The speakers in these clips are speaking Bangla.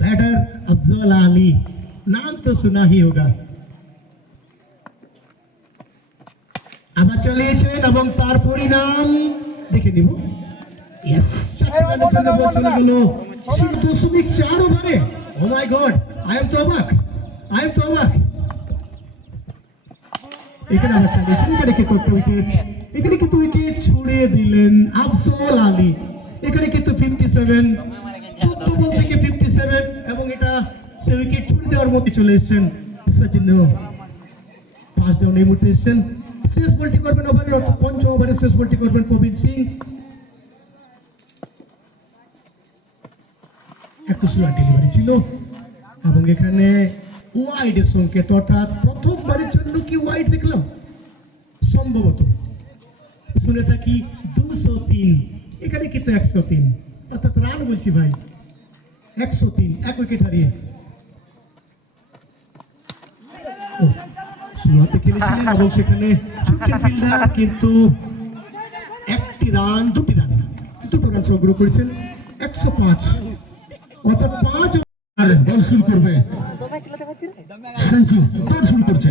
बैटर अफजल अली, नाम तो सुना ही होगा। আবার চালিয়েছেন এবং তার পরিণাম দেখে নিব। ইয়েস, 4 রানে চলে গেল 0.4 ওভারে। ও মাই গড, আই এম তো অবাক। এখানে আবার চালিয়েছেন, এখানে কিন্তু উইকেট ছুড়ে দিলেন আফজল আলী। এখানে কিন্তু 57, 14 বল থেকে 57 এবং এটা সে উইকেট ছুড়ে দেওয়ার মধ্যে চলে এসেছেন সচিন। 5 ডাউন এই মুহূর্তে এসেছেন। শেষ বলটি করবেন ওভারের, পঞ্চম ওভারে শেষ বলটি করবেন প্রবীণ সিং। একটু স্লো ডেলিভারি ছিল এবং এখানে ওয়াইডের সংকেত, অর্থাৎ প্রথমবারের জন্য কি ওয়াইড দেখলাম সম্ভবত। শুনে থাকি 203, এখানে কিন্তু 103, অর্থাৎ রান বলছি ভাই 103, এক উইকেট হারিয়ে। শুরুতে খেলেছিলেন এবং সেখানে ছুটছেন ফিল্ডার, কিন্তু দুটো রান সংগ্রহ করেছেন। 105, অর্থাৎ 5 বল শুরু করবে সঞ্জু, বল শুরু করছে।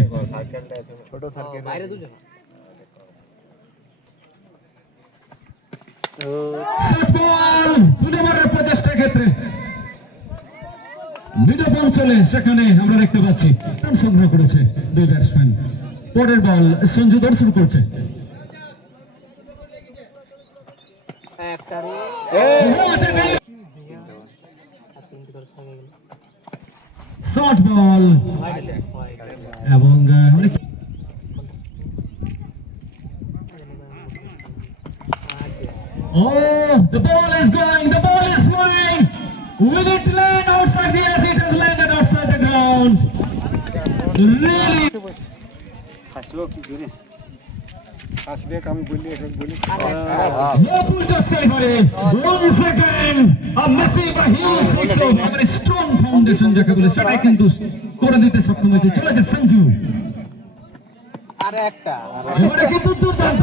প্রচেষ্টার ক্ষেত্রে মিড অফ অঞ্চলে সেখানে আমরা দেখতে পাচ্ছি রান সংগ্রহ করেছে 2 ব্যাটসম্যান। পরের বল সঞ্জু দৌড় শুরু করছে। শর্ট বল এবং the ball is going, the ball is flying. Will it land outside? Yes, it has landed outside the ground. Really? Just celebrate. 1 second. A massive, a huge six, a very strong foundation. যাকে বলে সেটাই কিন্তু করে দিতে সক্ষম হয়েছে। চলেছে সঞ্জু। এবারে কিন্তু দুর্দান্ত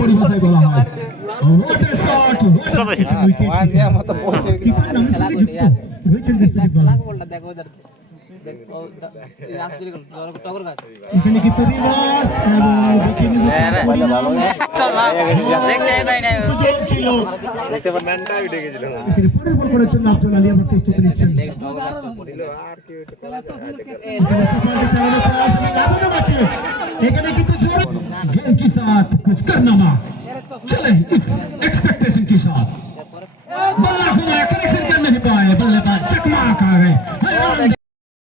পরিভাষায় বলা হয় what a shot, এখানে কিন্তু রিভার্স পরের বল করার জন্য আফজল আলী আবার প্রস্তুতি নিচ্ছেন। এখানে কিন্তু गेम के साथ कुछ कारनामा चले इस एक्सपेक्टेशन के साथ। कनेक्शन